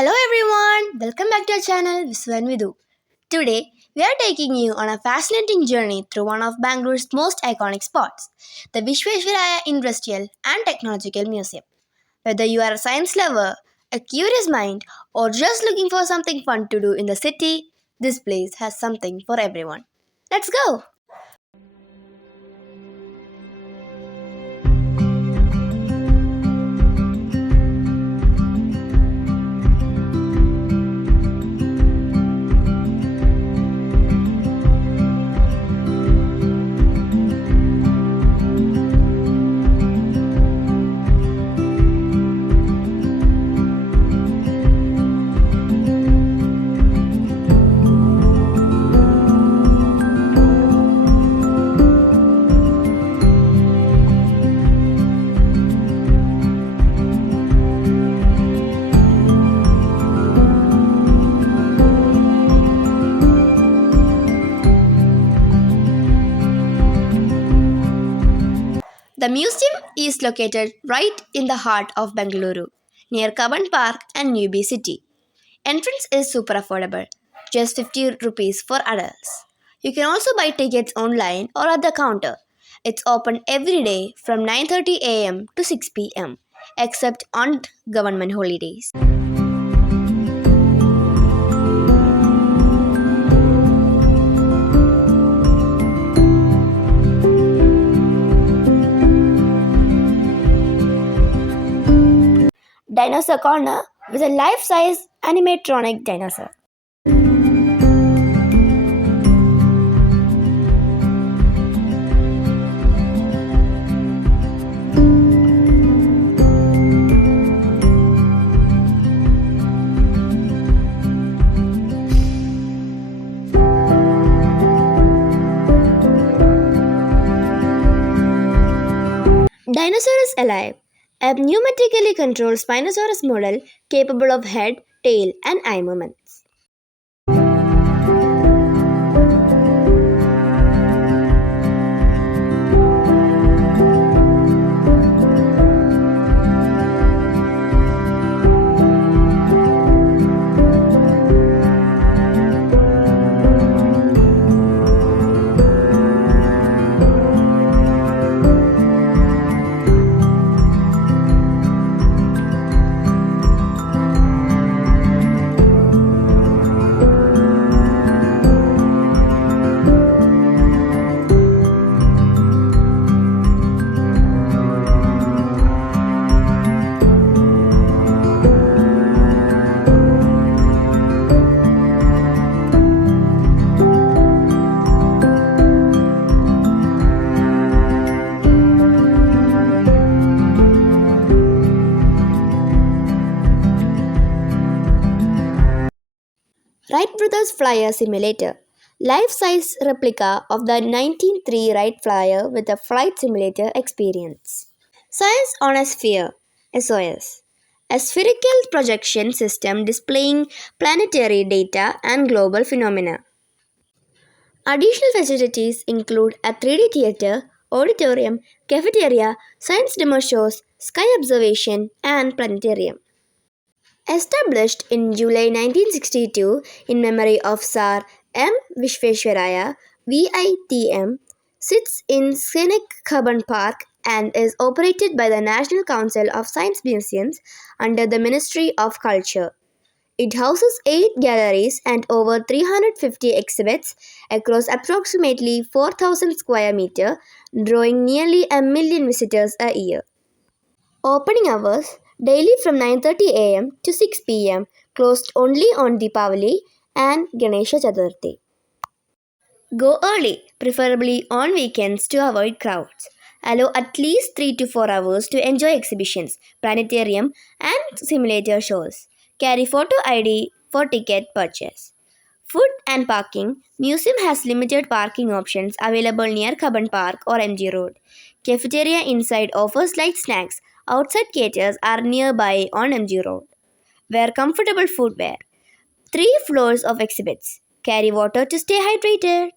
Hello everyone, welcome back to our channel Visvesvaraya. Today we are taking you on a fascinating journey through one of Bangaluru's most iconic spots, the Visvesvaraya Industrial and Technological Museum. Whether you are a science lover, a curious mind, or just looking for something fun to do in the city, this place has something for everyone. Let's go! The museum is located right in the heart of Bengaluru, near Kaban Park and Newbie City. Entrance is super affordable, just 50 rupees for adults. You can also buy tickets online or at the counter. It's open every day from 9:30 a.m. to 6 p.m. except on government holidays. Dinosaur Corner with a life-size animatronic dinosaur. Dinosaur is alive. A pneumatically controlled Spinosaurus model capable of head, tail, and eye movements. Wright Brothers Flyer Simulator, life-size replica of the 1903 Wright Flyer with a flight simulator experience. Science on a Sphere, SOS, a spherical projection system displaying planetary data and global phenomena. Additional facilities include a 3D theater, auditorium, cafeteria, science demo shows, sky observation, and planetarium. Established in July 1962 in memory of Sir M. Visvesvaraya, VITM, sits in scenic Kaban Park and is operated by the National Council of Science Museums under the Ministry of Culture. It houses 8 galleries and over 350 exhibits across approximately 4,000 square meters, drawing nearly a million visitors a year. Opening hours daily from 9:30 a.m. to 6 p.m. closed only on Deepavali and Ganesha Chaturthi. Go early, preferably on weekends to avoid crowds. Allow at least 3 to 4 hours to enjoy exhibitions, planetarium and simulator shows. Carry photo ID for ticket purchase. Food and parking. Museum has limited parking options available near Kaban Park or MG Road. Cafeteria inside offers light snacks. Outside caters are nearby on MG Road. Wear comfortable footwear. 3 floors of exhibits. Carry water to stay hydrated.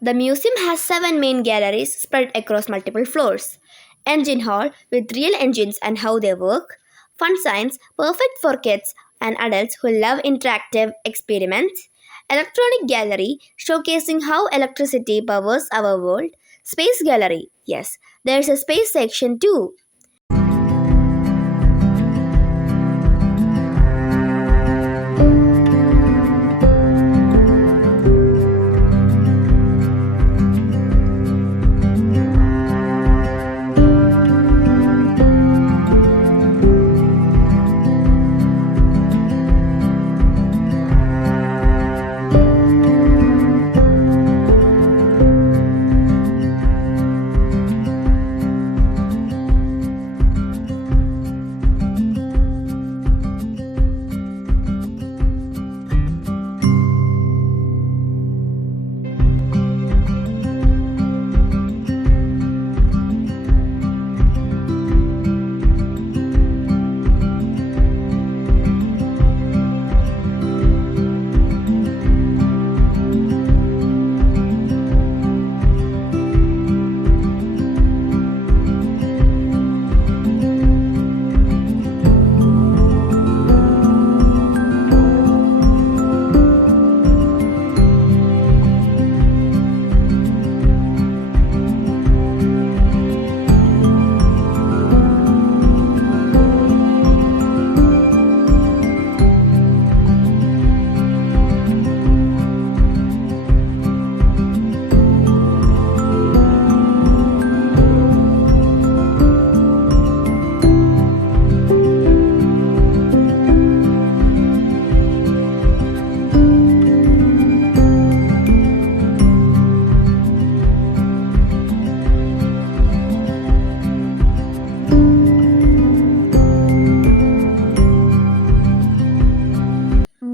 The museum has 7 main galleries spread across multiple floors. Engine hall with real engines and how they work. Fun science perfect for kids and adults who love interactive experiments. Electronic gallery showcasing how electricity powers our world. Space gallery. Yes, there's a space section too.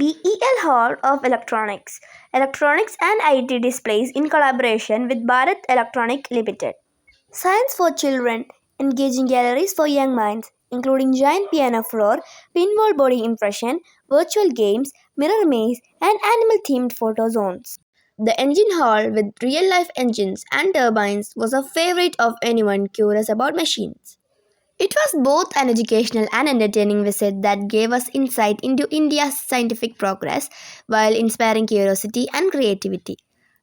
BEL Hall of Electronics, Electronics and IT displays in collaboration with Bharat Electronic Limited. Science for children, engaging galleries for young minds, including giant piano floor, pinball body impression, virtual games, mirror maze, and animal-themed photo zones. The engine hall with real-life engines and turbines was a favorite of anyone curious about machines. It was both an educational and entertaining visit that gave us insight into India's scientific progress while inspiring curiosity and creativity.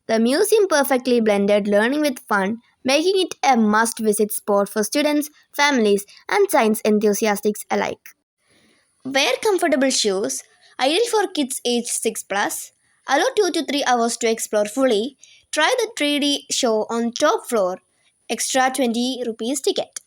The museum perfectly blended learning with fun, making it a must visit spot for students, families, and science enthusiasts alike. Wear comfortable shoes, ideal for kids age 6 plus. Allow 2 to 3 hours to explore fully. Try the 3D show on top floor. Extra 20 rupees ticket.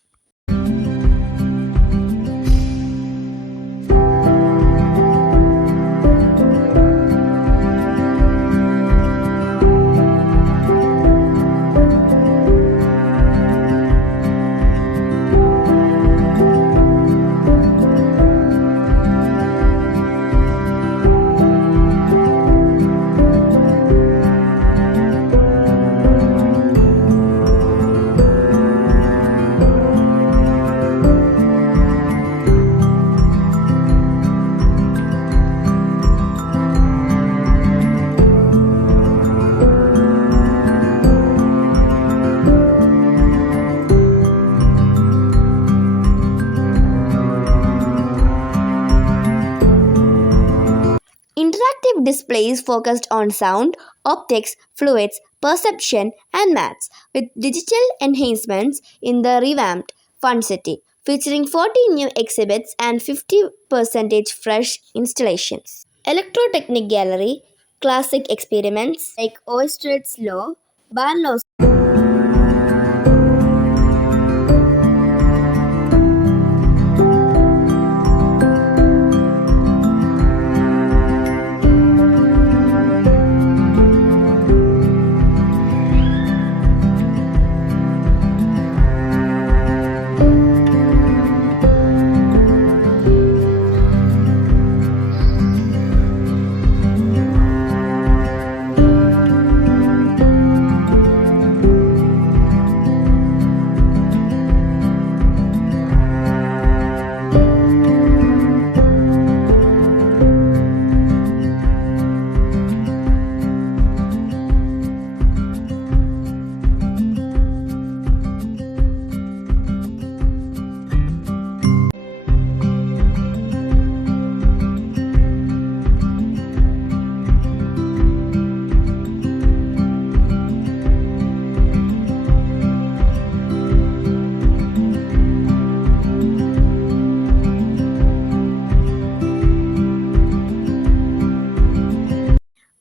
Interactive displays focused on sound, optics, fluids, perception, and maths, with digital enhancements in the revamped Fun City, featuring 40 new exhibits and 50% fresh installations. Electrotechnic Gallery, classic experiments like Oersted Law, Barlow's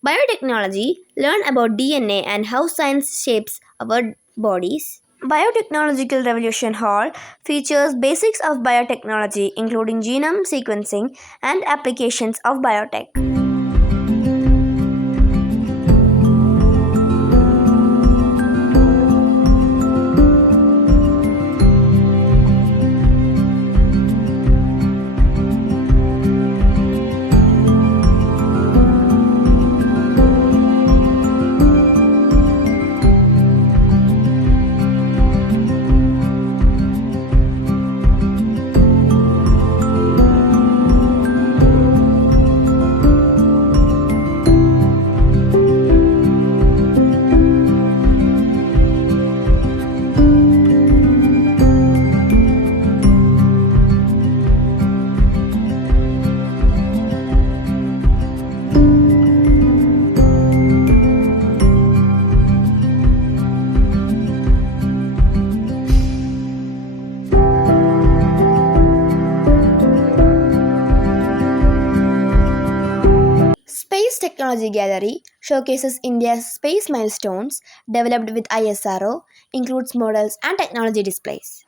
Biotechnology, learn about DNA and how science shapes our bodies. Biotechnological Revolution Hall features basics of biotechnology including genome sequencing and applications of biotech. Space Technology Gallery showcases India's space milestones developed with ISRO, includes models and technology displays.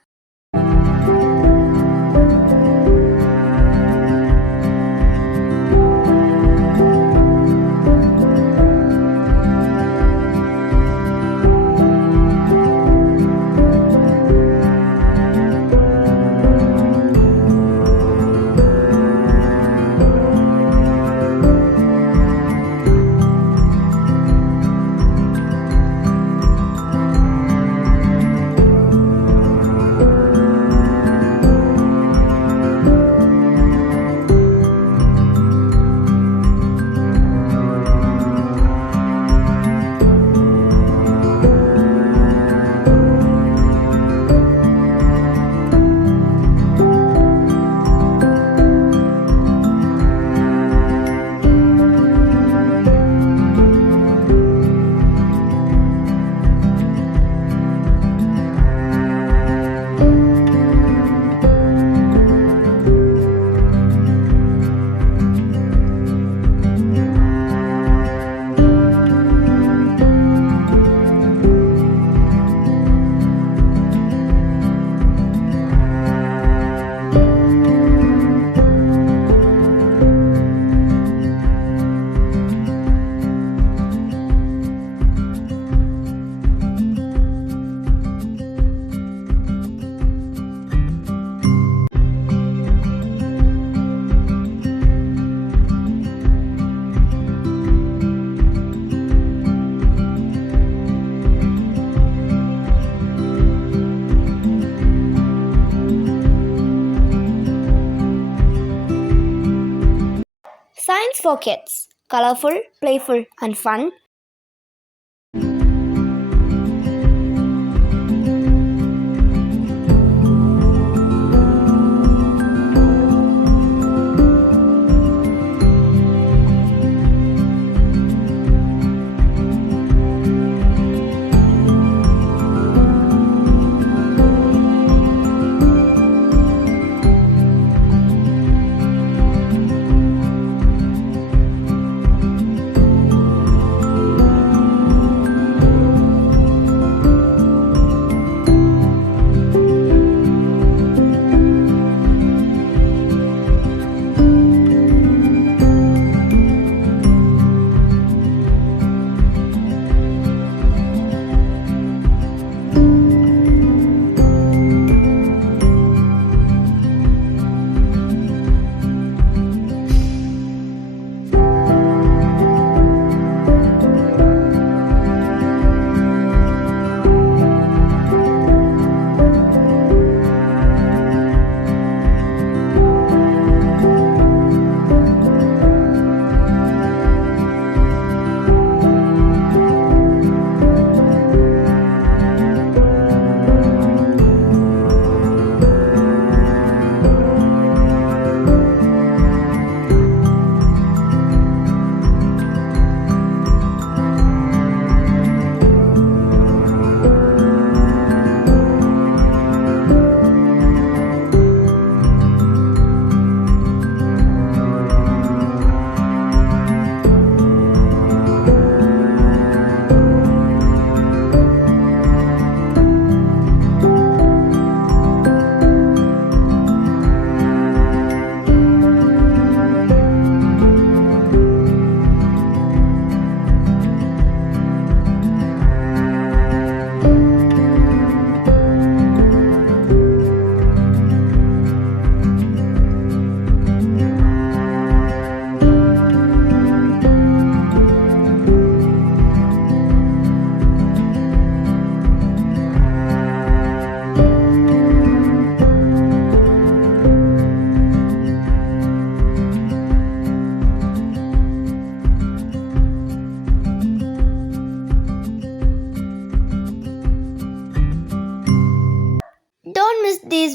Science for kids. Colorful, playful, and fun.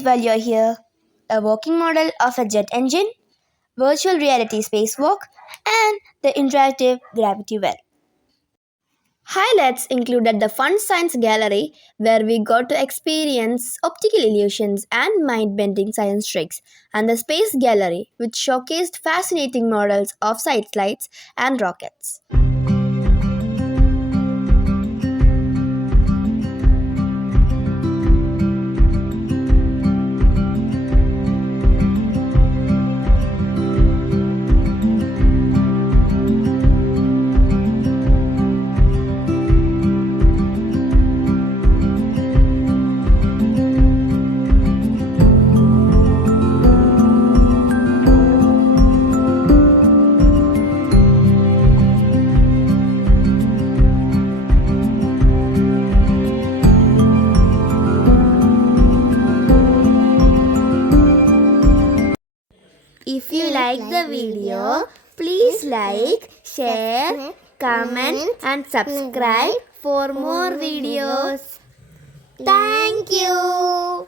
while you're here: a working model of a jet engine, virtual reality spacewalk, and the interactive gravity well. Highlights included the Fun Science Gallery, where we got to experience optical illusions and mind bending science tricks, and the Space Gallery, which showcased fascinating models of satellites and rockets. If you like the video, please like, share, comment and subscribe for more videos. Thank you.